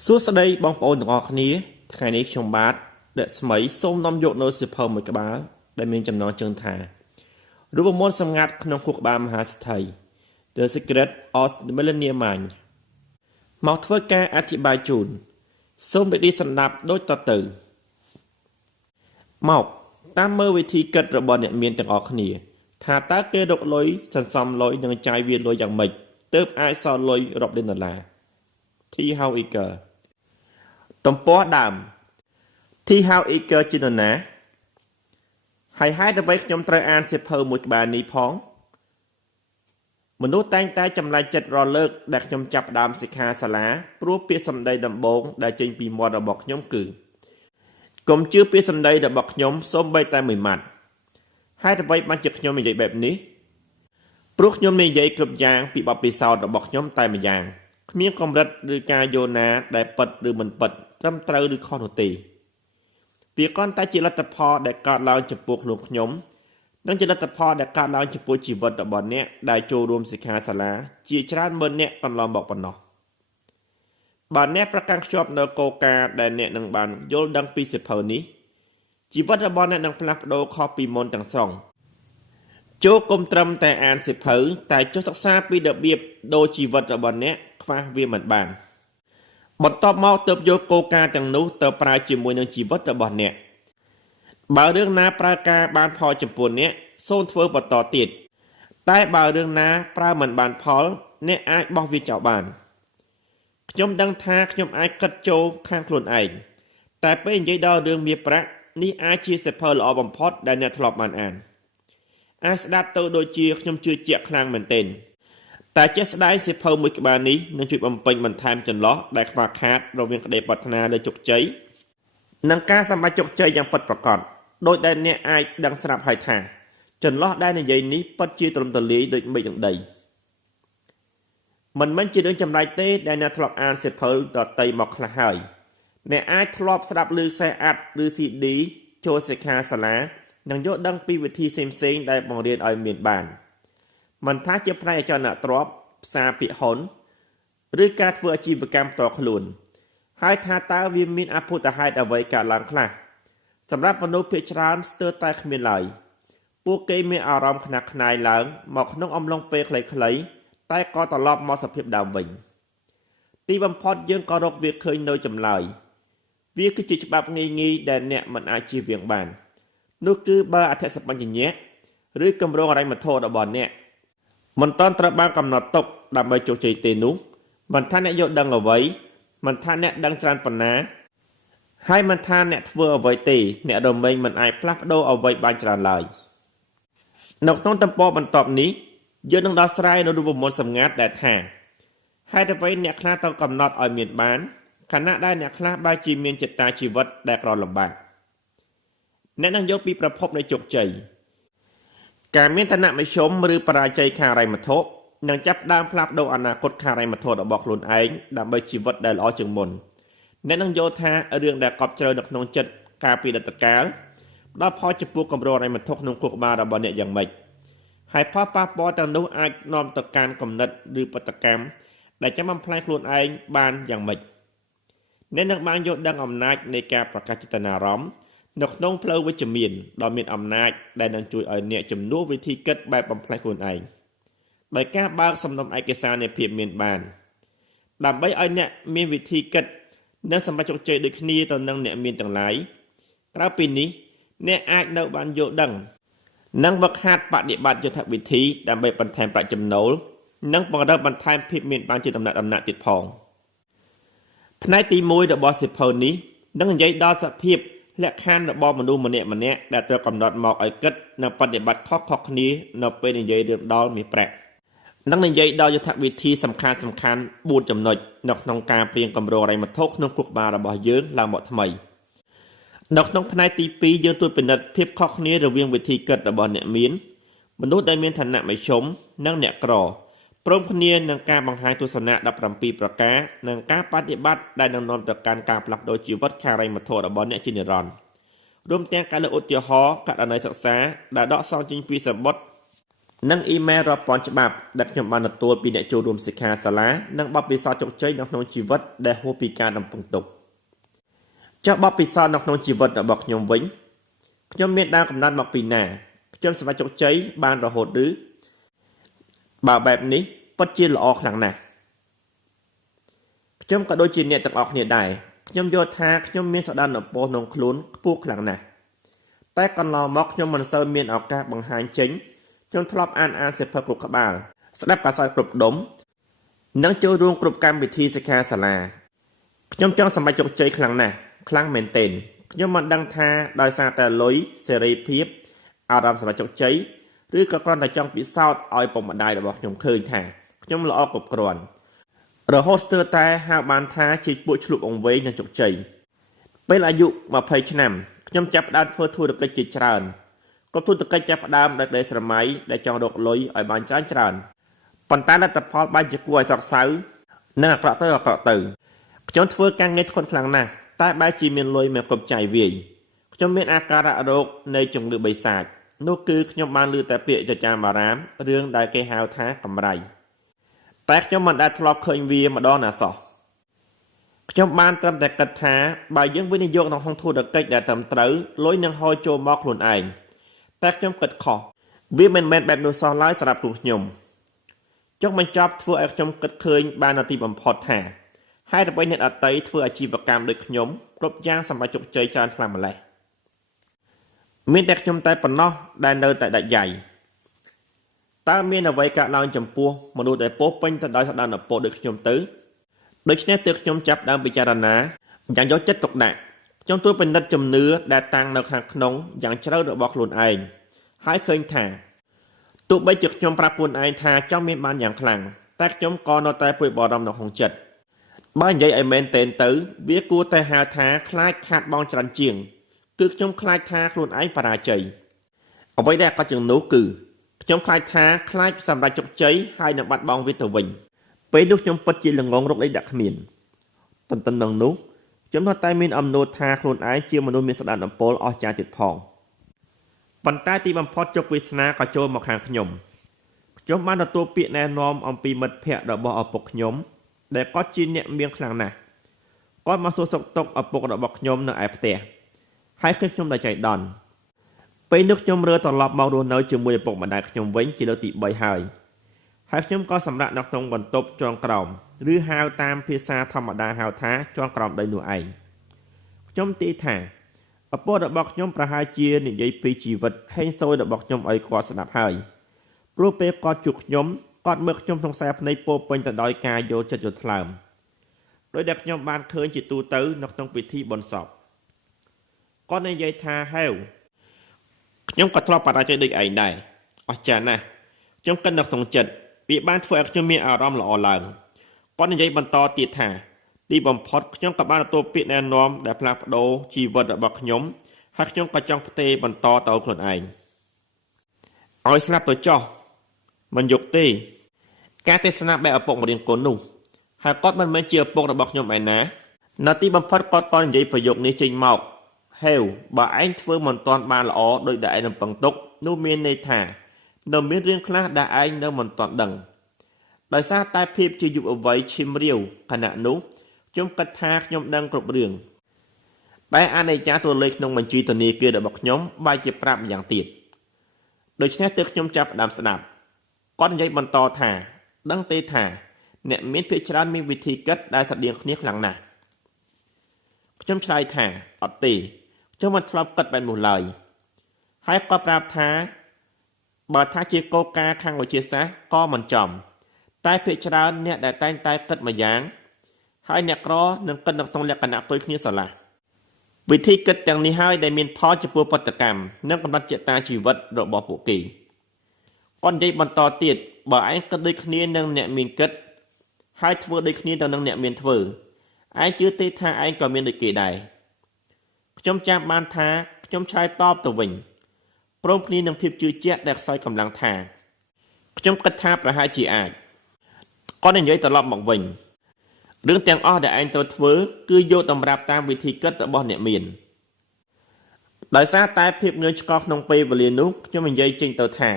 សួស្តីបងប្អូនទាំងអស់គ្នាថ្ងៃនេះខ្ញុំបាទអ្នកស្មីសូមនាំយកនៅសៀវភៅមួយក្បាលដែលមានចំណងជើងថារូបមន្តសម្ងាត់ក្នុងខួរក្បាលមហាសេដ្ឋី The Secret of the Millionaire Mind មកធ្វើការអធិប្បាយជូនសូមរីករាយស្ដាប់ដូចតទៅមកតាមមើលវិធីគិតរបស់អ្នកមានទាំងអស់គ្នាថាតើគេរកលុយសន្សំលុយនិងចាយវាលុយយ៉ាងម៉េចទើបអាចសល់លុយរាប់លានដុល្លារ T. Harv Eker ទំព័រដើម T. Harv Eker ជានរណាហើយហេតុអ្វីខ្ញុំត្រូវអានសៀវភៅមួយក្បាលនេះផងមនុស្សតែងតែចម្លែកចិត្តរលើកដែលខ្ញុំចាប់ផ្ដើមសិក្ខាសាលាព្រោះពាក្យសម្ដីដំបូងដែលចេញពីមាត់របស់ខ្ញុំគឺកុំជឿពាក្យសម្ដីរបស់ខ្ញុំសូម្បីតែមួយម៉ាត់ហេតុអ្វីបានជាខ្ញុំនិយាយបែបនេះព្រោះខ្ញុំនិយាយគ្រប់យ៉ាងពីបទពិសោធន៍របស់ខ្ញុំតែម្យ៉ាងគ្មានកម្រិតឬការយល់ណាដែលពិតឬមិនពិតត្រឹមត្រូវឬខុសនោះទេវាគ្រាន់តែជាលទ្ធផលដែលកើតឡើងចំពោះខ្លួនខ្ញុំនិងជាលទ្ធផលដែលកើតឡើងចំពោះជីវិតរបស់អ្នកដែលចូលរួមសិក្ខាសាលាជាច្រើនម៉ឺនអ្នកកន្លងមកប៉ុណ្ណោះបើអ្នកប្រកាន់ខ្ជាប់នៅគោលការណ៍ដែលអ្នកនឹងបានយល់ដឹងពីសៀវភៅនេះជីវិតរបស់អ្នកនឹងផ្លាស់ប្ដូរខុសពីមុនទាំងស្រុងចូលកុំត្រឹមតែអានសៀវភៅតែចុះសិក្សាពីរបៀបដូរជីវិតរបស់អ្នកខ្វះវាមិនបានបន្ទាប់មកទើបយកគោលការណ៍ទាំងនោះទៅប្រើជាមួយនឹងជីវិតរបស់អ្នកបើរឿងណាប្រើការបានផលចំពោះអ្នកសូមធ្វើបន្តទៀតតែបើរឿងណាប្រើមិនបានផលអ្នកអាចបោះវាចោលបានខ្ញុំដឹងថាខ្ញុំអាចគិតចូលខាងខ្លួនឯងតែពេលនិយាយដល់រឿងមាសប្រាក់នេះអាចជាសៀវភៅល្អបំផុតដែលអ្នកធ្លាប់បានអានអាចស្ដាប់ទៅដូចជាខ្ញុំជឿជាក់ខ្លាំងមែនទែនតែជាក់ស្ដែងសៀវភៅមួយក្បាលនេះនឹងជួយបំពេញបន្ថែមចន្លោះដែលខ្វះខាតរវាងក្តីប្រាថ្នាលើជោគជ័យនិងការសម្រេចជោគជ័យយ៉ាងពិតប្រាកដដោយដែលអ្នកអាចដឹងស្រាប់ហើយថាចន្លោះដែលនិយាយនេះពិតជាទ្រឹមទ្រលាយដូចមេឃនឹងដីមិនមែនជារឿងចម្លែកទេដែលអ្នកធ្លាប់អានសៀវភៅដតីមកខ្លះហើយអ្នកអាចធ្លាប់ស្ដាប់ឮខ្សែអាត់ឬ CD ចូលសិក្ខាសាលានិងយល់ដឹងពីវិធីផ្សេងៗដែលបង្រៀនឲ្យមានបានមិនថាជាផ្នែកអចលនទ្រព្យផ្សារភាគហ៊ុនឬការធ្វើអាជីវកម្មផ្ទាល់ខ្លួនហើយថាតើវាមានអភូតហេតុអ្វីកើតឡើងខ្លះសម្រាប់មនុស្សភាគច្រើនស្ទើរតែគ្មានឡើយពួកគេមានអារម្មណ៍ខ្នះខ្នាយឡើងមកក្នុងអំឡុងពេលខ្លីៗតែក៏ត្រឡប់មកសភាពដើមវិញទីបំផុតយើងក៏រកវាឃើញនៅចម្លើយវាគឺជាច្បាប់ងាយៗដែលអ្នកមិនអាចជៀសវាងបាននោះគឺបើអធិសម្បញ្ញៈឬគម្រោងហិរញ្ញវត្ថុរបស់អ្នកមិនទាន់ត្រូវបានកំណត់ទុកដើម្បីជោគជ័យទេនោះមិនថាអ្នកយល់ដឹងអ្វីមិនថាអ្នកដឹងច្រើនប៉ុណ្ណាហើយមិនថាអ្នកធ្វើអ្វីទេអ្នករមែងមិនអាចផ្លាស់ប្ដូរអ្វីបានច្រើនឡើយនៅក្នុងទំព័របន្ទាប់នេះយើងនឹងដោះស្រាយនៅរូបមន្តសម្ងាត់ដែលថាហេតុអ្វីអ្នកខ្លះត្រូវកំណត់ឲ្យមានបានខណៈដែលអ្នកខ្លះបែរជាមានចិត្តតាជីវិតដែលក្រលំបាកអ្នកនឹងយកពីប្រភពនៃជោគជ័យការមានឋានៈមធ្យមឬបរាជ័យខាងហិរញ្ញវត្ថុនឹងចាប់ផ្ដើមផ្លាស់ប្ដូរអនាគតខាងហិរញ្ញវត្ថុរបស់ខ្លួនឯងដើម្បីជីវិតដែលល្អជាងមុនអ្នកនឹងយល់ថារឿងដែលកប់ជ្រៅនៅក្នុងចិត្តកាលពីអតីតកាលផ្ដល់ផលចំពោះគម្រោងហិរញ្ញវត្ថុក្នុងខួរក្បាលរបស់អ្នកយ៉ាងម៉េចហើយផលប៉ះពាល់ទាំងនោះអាចនាំទៅកាន់គំនិតឬបដកម្មដែលចាំបំផ្លាញខ្លួនឯងបានយ៉ាងម៉េចអ្នកនឹងបានយល់ដឹងអំណាចនៃការប្រកាសចេតនារម្មណ៍នៅក្នុងផ្លូវវិជ្ជមានដ៏មានអំណាចដែលនឹងជួយឲ្យអ្នកជំនួសវិធីគិតបែបបំផ្លាញខ្លួនឯងដោយការបើកសំណុំឯកសារនៃភាពមានបានដើម្បីឲ្យអ្នកមានវិធីគិតនិងសម្រេចជោគជ័យដូចគ្នាទៅនឹងអ្នកមានទាំងឡាយក្រៅពីនេះអ្នកអាចនៅបានយល់ដឹងនិងវឹកហាត់បដិបត្តិយុទ្ធវិធីដើម្បីបន្ថែមប្រាក់ចំណូលនិងបង្រើបន្ថែមភាពមានបានជាដំណាក់ទៀតផងផ្នែកទី1របស់សៀវភៅនេះនឹងនិយាយដល់សភាពលក្ខខណ្ឌរបស់មនុស្សម្នាក់ដែលត្រូវកំណត់មកឲ្យគិតនិងបដិបត្តិខុសៗគ្នានៅពេលនិយាយរឿងដល់មាសប្រាក់នឹងនិយាយដល់យុទ្ធវិធីសំខាន់4ចំណុចនៅក្នុងការព្រៀងគម្រោងហិរញ្ញវត្ថុក្នុងខួរក្បាលរបស់យើងឡើងមកថ្មីនៅក្នុងផ្នែកទី2យើងត្រួតពិនិត្យភាពខុសគ្នារវាងវិធីគិតរបស់អ្នកមានមនុស្សដែលមានឋានៈមធ្យមនិងអ្នកក្រព្រមគ្នានឹងការបង្ហាញទស្សនៈ17ប្រការនិងការបដិបត្តិដែលនឹងនាំទៅកាន់ការផ្លាស់ប្ដូរជីវិតខាងហិរញ្ញវត្ថុរបស់អ្នកជានិរន្តរ៍រួមទាំងការលើកឧទាហរណ៍ករណីសិក្សាដែលដកស្រង់ចេញពីសម្បត្តិ និងអ៊ីមែលរាប់ពាន់ច្បាប់ដែលខ្ញុំបានទទួលពីអ្នកចូលរួមសិក្ខាសាលានិងបទពិសោធន៍ជោគជ័យនៅក្នុងជីវិតដែលហួសពីការដំពឹងទុកចុះបទពិសោធន៍នៅក្នុងជីវិតរបស់ខ្ញុំវិញខ្ញុំមានដើមកំណត់មកពីណាខ្ញុំសម្រេចជោគជ័យបានរហូតឬបើបែបនេះពិតជាល្អខ្លាំងណាស់ខ្ញុំក៏ដូចជាអ្នកទាំងអស់គ្នាដែរខ្ញុំយល់ថាខ្ញុំមានសក្តានុពលក្នុងខ្លួនខ្ពស់ខ្លាំងណាស់តែកន្លងមកខ្ញុំមិនសូវមានឱកាសបង្ហាញចេញខ្ញុំធ្លាប់អានសៀវភៅគ្រប់ក្បាលស្ដាប់កាសែតគ្រប់ដុំនិងចូលរួមគ្រប់កម្មវិធីសិក្ខាសាលាខ្ញុំចង់សម្រេចជោគជ័យខ្លាំងណាស់ខ្លាំងមែនទែនខ្ញុំមិនដឹងថាដោយសារតែលុយសេរីភាពអារម្មណ៍សម្រេចជោគជ័យឬក៏គ្រាន់តែចង់ពិសោធន៍ឲ្យពុកម្ដាយរបស់ខ្ញុំឃើញថាខ្ញុំល្អគ្រប់គ្រាន់រហូតស្ទើរតែហៅបានថាជាពួកឆ្លុះអង្វែងនិងជោគជ័យពេលអាយុ20ឆ្នាំខ្ញុំចាប់ផ្ដើមធ្វើធុរកិច្ចជាច្រើនគ្រប់ធុរកិច្ចចាប់ផ្ដើមដោយក្តីស្រមៃដែលចង់រកលុយឲ្យបានច្រើនប៉ុន្តែលទ្ធផលបែរជាគួរឲ្យសោកសៅនិងអាក្រក់ទៅខ្ញុំធ្វើការងារធ្ងន់ខ្លាំងណាស់តែបែរជាមានលុយមិនគ្រប់ចាយវាយខ្ញុំមានអាការៈរោគនៃជំងឺបិសាចនោះគឺខ្ញុំបានឮតែពាក្យចចាមអារាមរឿងដែលគេហៅថាកម្រៃតែខ្ញុំមិនដែលធ្លាប់ឃើញវាម្ដងណាសោះខ្ញុំបានត្រឹមតែគិតថាបើយើងវិនិយោគក្នុងធុរកិច្ចដែលត្រឹមត្រូវលុយនឹងហូរចូលមកខ្លួនឯងតែខ្ញុំគិតខុសវាមិនមែនបែបនោះសោះឡើយសម្រាប់ខ្លួនខ្ញុំចុងបញ្ចប់ធ្វើឲ្យខ្ញុំគិតឃើញបាននៅទីបំផុតថាហេតុអ្វីអ្នកដទៃធ្វើអាជីវកម្មដូចខ្ញុំគ្រប់យ៉ាងសម្រេចជោគជ័យច្រើនខ្លាំងម្ល៉េះមានតែខ្ញុំតែប៉ុណ្ណោះដែលនៅតែដាច់យ៉ៃតើមានអ្វីកើតឡើងចំពោះមនុស្សដែលពោពេញទៅដោយសក្តានុពលដូចខ្ញុំទៅដូច្នេះទើបខ្ញុំចាប់ផ្ដើមពិចារណាយ៉ាងយកចិត្តទុកដាក់ខ្ញុំទួពិនិត្យជំនឿដែលតាំងនៅខាងក្នុងយ៉ាងជ្រៅរបស់ខ្លួនឯងហើយឃើញថាទោះបីជាខ្ញុំប្រាប់ខ្លួនឯងថាចង់មានបានយ៉ាងខ្លាំងតែខ្ញុំក៏នៅតែព្រួយបារម្ភនៅក្នុងចិត្តបើនិយាយឲ្យមែនទែនទៅវាគួរតែហៅថាខ្លាចខាតបង់ច្រើនជាងគឺខ្ញុំខ្លាចថាខ្លួនឯងបរាជ័យអ្វីដែលអាក្រក់ជាងនោះគឺខ្ញុំខ្លាចថាខ្លាចសម្រេចជោគជ័យហើយនឹងបាត់បង់វាទៅវិញពេលនោះខ្ញុំពិតជាល្ងងរកលេខដាក់គ្មានទន្ទឹមនឹងនោះខ្ញុំនៅតែមានអំណួតថាខ្លួនឯងជាមនុស្សមានសក្តានុពលអស្ចារ្យទៀតផងប៉ុន្តែទីបំផុតជោគវាសនាក៏ចូលមកខាងខ្ញុំបានទទួលពាក្យណែនាំអំពីមិត្តភ័ក្តិរបស់ឪពុកខ្ញុំដែលគាត់ជាអ្នកមានខ្លាំងណាស់គាត់មកសួរសុខទុក្ខឪពុករបស់ខ្ញុំនៅឯផ្ទះហើយឃើញខ្ញុំដល់ចៃដន្យពេលនោះខ្ញុំរើត្រឡប់មករស់នៅជាមួយឪពុកម្ដាយខ្ញុំវិញជាលើកទី3ហើយខ្ញុំក៏សម្រាកនៅក្នុងបន្ទប់ជាន់ក្រោមឬហៅតាមភាសាធម្មតាហៅថាជាន់ក្រោមដីនោះឯងខ្ញុំទីថាឪពុករបស់ខ្ញុំប្រហែលជានិយាយពីជីវិតហេងសួយរបស់ខ្ញុំឲ្យគាត់ស្ដាប់ហើយព្រោះពេលគាត់ជួបខ្ញុំគាត់មើលខ្ញុំក្នុងខ្សែភ្នែកពោពេញទៅដោយការយល់ចិត្តយល់ថ្លើមដោយដែលខ្ញុំបានឃើញជាទូទៅនៅក្នុងពិធីបុណ្យសពគាត់និយាយថាហេវខ្ញុំក៏ធ្លាប់បរាជ័យដូចឯងដែរអស្ចារ្យណាស់ខ្ញុំគិតនៅក្នុងចិត្តវាបានធ្វើឲ្យខ្ញុំមានអារម្មណ៍ល្អឡើងគាត់និយាយបន្តទៀតថាទីបំផុតខ្ញុំក៏បានទទួលពាក្យណែនាំដែលផ្លាស់ប្ដូរជីវិតរបស់ខ្ញុំហើយខ្ញុំក៏ចង់ផ្ទេរបន្តទៅខ្លួនឯងឲ្យស្លាប់ទៅចោះមិនយកទេការទេសនាបែបឪពុកម្រៀងកូននោះហើយគាត់មិនមែនជាឪពុករបស់ខ្ញុំឯណានៅទីបំផុតគាត់ក៏និយាយប្រយោគនេះចេញមកហេវបើឯងធ្វើមិនទាន់បានល្អដោយដែលឯងនឹងពឹងទុកនោះមានន័យថានៅមានរឿងខ្លះដែលឯងនៅមិនទាន់ដឹងដោយសារតែភាពជាយុវវ័យឈាមរាវខណៈនោះខ្ញុំគិតថាខ្ញុំដឹងគ្រប់រឿងតែអានេចាតួលេខក្នុងបញ្ជីធនាគាររបស់ខ្ញុំបែរជាប្រាប់ម្យ៉ាងទៀតដូច្នេះទើបខ្ញុំចាប់ផ្ដើមស្ដាប់គាត់និយាយបន្តថាដឹងទេថាអ្នកមានភាគច្រើនមានវិធីគិតដែលស្រដៀងគ្នាខ្លាំងណាស់ខ្ញុំឆ្លើយថាអត់ទេខ្ញុំមិនធ្លាប់គិតបែបនោះឡើយហើយគាត់ប្រាប់ថាបើថាជាគោលការណ៍ខាងវិទ្យាសាស្ត្រក៏មិនចំតែភាគច្រើនអ្នកដែលតែងតែគិតម្យ៉ាងហើយអ្នកក្រនឹងគិតនៅក្នុងលក្ខណៈផ្ទុយគ្នាស្រឡះវិធីគិតទាំងនេះហើយដែលមានផលចំពោះបដកម្មនិងកំណត់ចេតនាជីវិតរបស់ពួកគេគាត់និយាយបន្តទៀតបើឯងគិតដូចគ្នានឹងអ្នកមានគិតហើយធ្វើដូចគ្នាទៅនឹងអ្នកមានធ្វើឯងជឿទេថាឯងក៏មានដូចគេដែរខ្ញុំចាំបានថាខ្ញុំឆ្លើយតបទៅវិញព្រមគ្នានឹងភាពជឿជាក់ដែលខ្សោយកម្លាំងថាខ្ញុំគិតថាប្រហែលជាអាចគាត់និយាយត្រឡប់មកវិញរឿងទាំងអស់ដែលឯងទៅធ្វើគឺយកតម្រាប់តាមវិធីគិតរបស់អ្នកមានដោយសារតែភាពងឿងឆ្ងល់ក្នុងពេលវេលានោះខ្ញុំនិយាយចេញទៅថា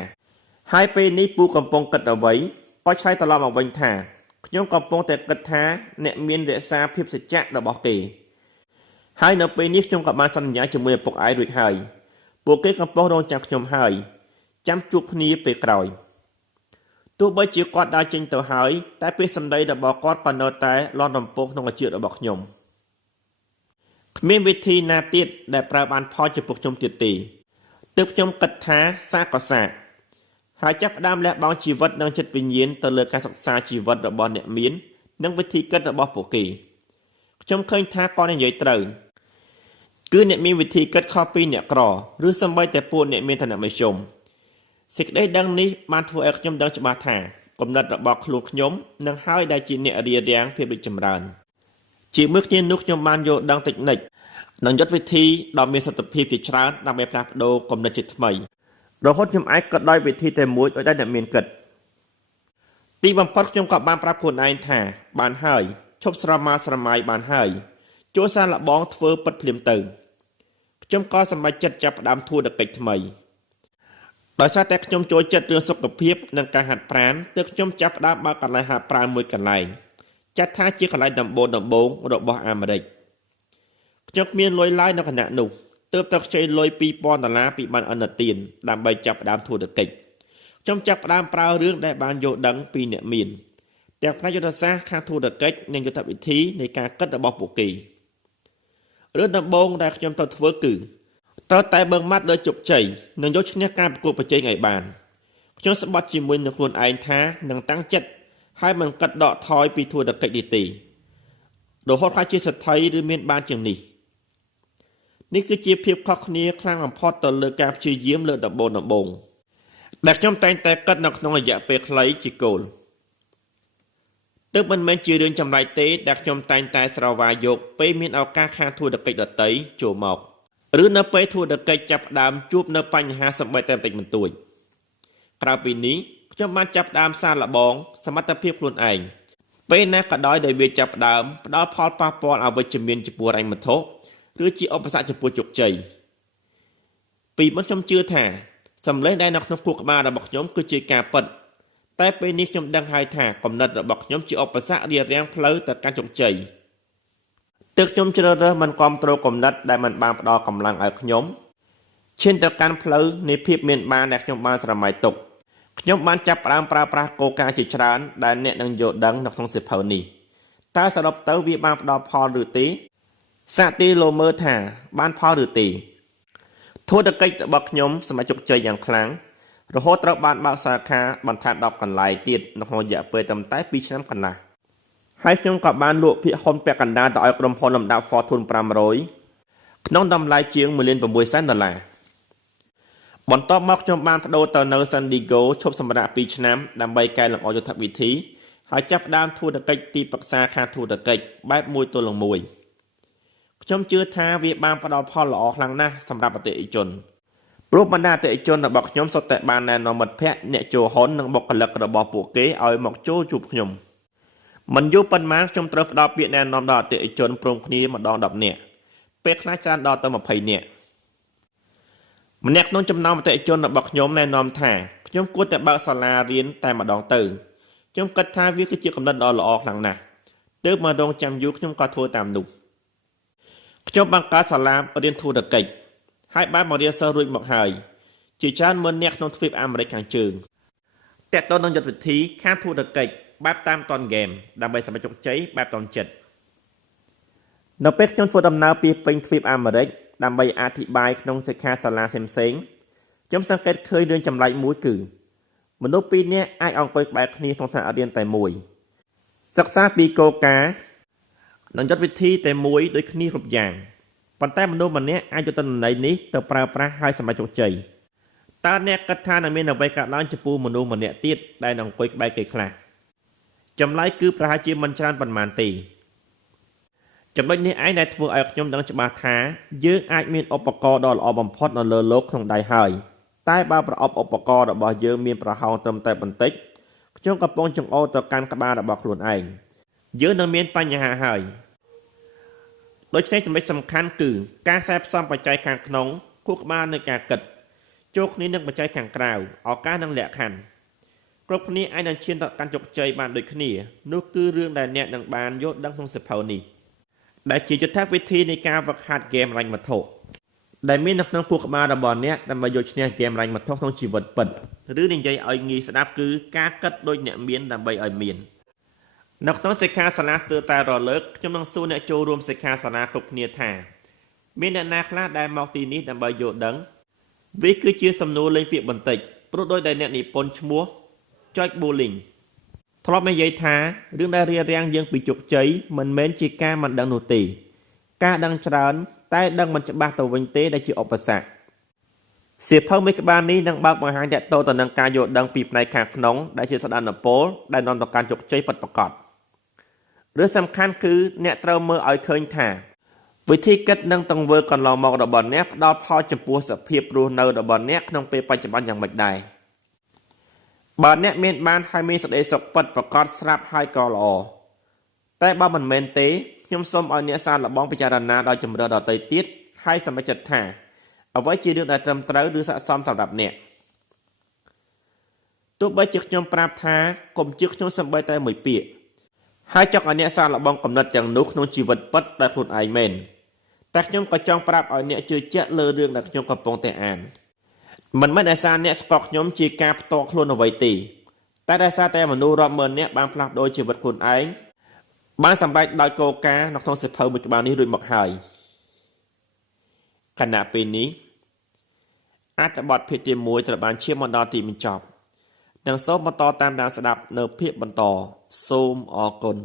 hai bên ní pu cầm pong cật ở vậy có trái tao làm ở bên thả nhóm cầm pong tại cật thá nẹt miên rẽ xa phép sẽ chạm đã bỏ kỳ hai nợ bên ní trong các bạn sanh nhã cho mười bọc ai rồi hai bộ cái cầm pong đông chạm trong hai chăm chụp ní về còi tôi bây chỉ quạt đa trên tờ hai tại bên sân đây đã bỏ quạt bàn nợ tại lo đầm pong trong cái chuyện đã bỏ nhom miền việt thi na tiết để pra ban phò cho cuộc trong tiệt tỷ tiếp trong cật thá xa có xa hai chấp đam lẽ bao chỉ vật đang chất vinh nhiên từ lời ca sắc xa chỉ vật ở bọn nẹt miến nâng với thi cất ở bọn bộ kỳ trong khơi thá con này dễ trời cứ nẹt miến với thi cất copy nẹt cỏ rứa xâm bay tại buôn nẹt miến thành nẹt mấy chồng xịt đây đăng ní ban thua ở trong đăng cho bà thả cầm đặt ở bọc luôn nhóm nâng hai đại chỉ nẹt rìa ráng phía bị chầm ràn chỉ bước nhiên lúc trong ban vô đang tịch nịch nâng dốt với thi đòi miền sập tập hiệp chỉ trán đang bẹp đạp đồ cầm đặt chịch mày rồi hốt nhóm ái cất đôi vị thi tề muối ở đây là miền cật tí bằng phát trong các ban prap quần anh thả bàn hơi chốc sramai bàn hơi chỗ xa là bóng thơ bật liềm từ trong coi sầm bài chật chập đám thua được kịch mày đòi xa tét trong chỗ chật đường sọc tập hiệp nâng cả hạt prán tức trong chập đám ba còn lại hạt prán mùi còn lại chặt tha chiếc còn lại đầm bốn độ bỏ am ở đây trong miền lối lai nó còn nặng nụ tớp tắc chơi lôi pi pon đà la bị bàn ăn tiền đàm bay chập đàm thua được kịch trong chập đàm prao rương đại bàn dỗ đắng pi nẹt miền đẹp ra cho xa khang thua được kịch nên cho tập vị thíในการcấtบbộ kỳ rương đàm bông đại trong tập vỡ cử tao tay bưng mắtเลยchụp chảy nên dỗ chinhการประกวดประเจงไงbàn trongสปอตจิมวินในคนไอ้ท้านังตั้งจัดให้มันกัดดอกทอยปีทัวดักดีตีโดยฮอดพาชีสไทยหรือเมียนบ้านจังนี้นี่คือจีเพียบข้อนี้ครั้งพอต่อเลือการชื่อเยี่ยมเลือดบงดักย่อมแต่กัดนักน้องอยากไปคล้ายจิโกลตึกมันแม่ชื่อเดินจำไรเตะดักย่อมแต่สระวายกไปเมียนเอาการฆ่าทัวดักดัดเตยโจมอกหรือเนไปทัวดักจับดามจูบเนปัญหาสมัยเต็มติดมันตัวคราวปีนี้จะมาจับดามซาละบองสมัติเพียบล้วนเองเป็นนักกระดอยโดยเวียจับดามดาวพอลปาปอนเอาไว้จมีนจิปัวไรมันโถหรือจีอภาษาจิปัวจุกใจปีมันชมเชื่อแท้สำเร็จได้นักนักพวกมาระบอกย้อมคือจีกาปัดแต่เป็นนิยมดังไฮแท้กำนัดระบอกย้อมจีอภาษาเรียนแรงเพลย์แต่การจุกใจตึกย้อมเจริญมันความโตกำนัดได้มันบางดอกำลังเอาย้อมเช่นแต่การเพลย์ในเพียบเมียนบางแดกย้อมบางสมัยตกnhóm ban chập ram pra cô ca chỉ trán đại nẹt đang dột đắng nọc trong sịp hậu nỉ ta sẽ đọc tới việc ban đọc pho rửa tí xạ ti lô mơ thả ban pho rửa tí thua được cách bậc nhóm sẽ chụp chơiอย่างครั้งrồi hốtรับban bao xa kha ban thản đọc còn lại tiệt nọc hồ dạ bơi tầm tái pi năm còn là hai nhómกับban lụa phía hôn bè cần đa tạiกรมพลลำดับฟอร์ทุนปรามร้อยน้องดำลายเชียงมือเล่นประมวยแสนดอลลาร์บอลต้อมอกจมบานพโดตเนอร์ซันดิโกชบสมรปีชน้ำดำใบไกลหลังออกยุทธวิธีหายจับดามทูตะเกตตีปักษาคาทูตะเกตแบบมวยตัวลงมวยชมเชื่อท้าเวียบางพดอพ่อหล่อครั้งหน้าสำหรับเตะจนรูปบรรดาเตะจนบอกย้อมสดแต่บานแนนอนมัดแพะเนี่ยโจฮอนนังบอกกันเลิกระบอบปูเก๋เอาหมอกโจจูบขยมมันยุบปันมาชมเติร์ฟดอเปียแนนอนดอเตะจนปรุงคณีมาดองดับเนี่ยเป็กน่าจานดอเติมมาไผ่เนี่ยมันแนกน้องจำนำแต่จนบอกย้อมแนนอมถ่าย้อมกู้แต่บางสลาเรียนแต่มาดองตื่นย้อมกระทาวิกจิกำนันดอหล่อหลังน่ะเติมมาดองจำยุกย้อมกระทัวตามดุย้อมบางการสลาเรียนทูตะเกยให้บ้านมาเรียนสรุปบอกหายจีจานเมื่อแนกน้องทวีปอเมริกันจึงแต่ตอนน้องหยุดวิธีข้าทูตะเกยแบบตามตอนเกมดำไปสมัยจกใจแบบตอนเจ็ดน้องเป็กย้อมฟูดำนาปีเป็นทวีปอเมริกดำใบอธิบายน้องเสกาสลาเซมเซงจำสังเกตเคยเดินจำไรมวยกือมนุษย์ปีนี้ไออองไปแบบนี้ทองทางเรียนแต่มวยศึกษาปีโกกาหลังจากวิธีแต่มวยโดยคณีรูปอย่างปัจจัยมนุษย์มันเนี้ยไอจุดตันในนี้เติมปลาปลาให้สมัยจงใจตาเนี้ยกระทานมีนเอาไปกะล้างจะปูมนุษย์มันเนี้ยติดได้น้องไปใบเกยคลาจำไรคือปลาจีมันชานปันมันตีจำเป็นนี้ไอ้ในทัวร์ไอ้ยมดังจะมาท้ายื้อไอ้มีอุปกรณ์ดอลออบอมพอดนอเลโลกของได้หายใต้บาประอุปกรณ์ดอกบอยื้อมีประหารเติมแต่บันทึกจงกระปองจงโอต่อการกระบาดบอกหลุดไอ้ยื้อนมีนปัญหาหายโดยใช้จำเป็นสำคัญคือการแทรกซ้ำปัจจัยการขนมคู่กระบาในการเกิด ជោគនេះនឹងបច្ច័យខាងក្រៅឱកាសនិងលក្ខខណ្ឌគ្រប់គ្នាអាចនឹងឈានទៅកាន់ជោគជ័យបានដូចគ្នានោះគឺរឿងដែលអ្នកនឹងបានយល់ដឹងក្នុងសៀវភៅនេះដែលជាយុទ្ធវិធីនៃការវឹកហាត់ហ្គេមរ៉ាញ់វត្ថុដែលមាននៅក្នុងពោះក្បាលរបស់អ្នកដើម្បីយកឈ្នះហ្គេមរ៉ាញ់វត្ថុក្នុងជីវិតពិតឬនិយាយឲ្យងាយស្ដាប់គឺការគិតដូចអ្នកមានដើម្បីឲ្យមាននៅក្នុងសិក្ខាសាលាស្ទើរតែរលើកខ្ញុំនឹងសួរអ្នកចូលរួមសិក្ខាសាលាគ្រប់គ្នាថាមានអ្នកណាខ្លះដែលមកទីនេះដើម្បីយល់ដឹងវាគឺជាសំណួរលេងពាក្យបន្តិចព្រោះដោយដែលអ្នកនិពន្ធឈ្មោះចុច Bowling ធ្លាប់និយាយថារឿងដែលរារាំងយើងពីជោគជ័យមិនមែនជាការមិនដឹងនោះទេការដឹងច្រើនតែដឹងមិនច្បាស់ទៅវិញទេដែលជាឧបសគ្គសៀវភៅមួយក្បាលនេះនឹងបើកបង្ហាញតទៅនឹងការយល់ដឹងពីផ្នែកខាងក្នុងដែលជាសក្តានុពលដែលនាំទៅកាន់ជោគជ័យពិតប្រាកដរឿងសំខាន់គឺអ្នកត្រូវមើលឲ្យឃើញថាវិធីគិតនិងទង្វើកន្លងមករបស់អ្នកផ្ដល់ផលចំពោះសភាពរស់នៅរបស់អ្នកក្នុងពេលបច្ចុប្បន្នយ៉ាងម៉េចដែរបើអ្នកមានបានហើយមានសេចក្តីសុខពិតប្រាកដស្រាប់ហើយក៏ល្អតែបើមិនមែនទេខ្ញុំសូមឲ្យអ្នកសាកល្បងពិចារណាដោយជំរឿនដទៃទៀតហើយសម្រេចចិត្តថាអ្វីជារឿងដែលត្រឹមត្រូវឬស័ក្តិសមសម្រាប់អ្នកទោះបីជាខ្ញុំប្រាប់ថាកុំជឿខ្ញុំសំបីតែមួយពាក្យហើយចង់ឲ្យអ្នកសាកល្បងកំណត់ទាំងនោះក្នុងជីវិតពិតដោយខ្លួនឯងមែនតែខ្ញុំក៏ចង់ប្រាប់ឲ្យអ្នកជឿជាក់លើរឿងដែលខ្ញុំកំពុងតែអានមិនមែនដោយសារអ្នកស្គាល់ខ្ញុំជាការផ្ទាល់ខ្លួនអ្វីទេតែដោយសារតែមនុស្សរាប់ម៉ឺននាក់បានផ្លាស់ប្ដូរជីវិតខ្លួនឯងបានសម្រេចដោយគោលការណ៍នៅក្នុងសៀវភៅមួយក្បាលនេះរួចមកហើយខណៈពេលនេះអត្ថបទភាគទី1ត្រូវបានឈានមកដល់ទីបញ្ចប់និងសូមបន្តតាមដានស្ដាប់នៅភាគបន្តសូមអរគុណ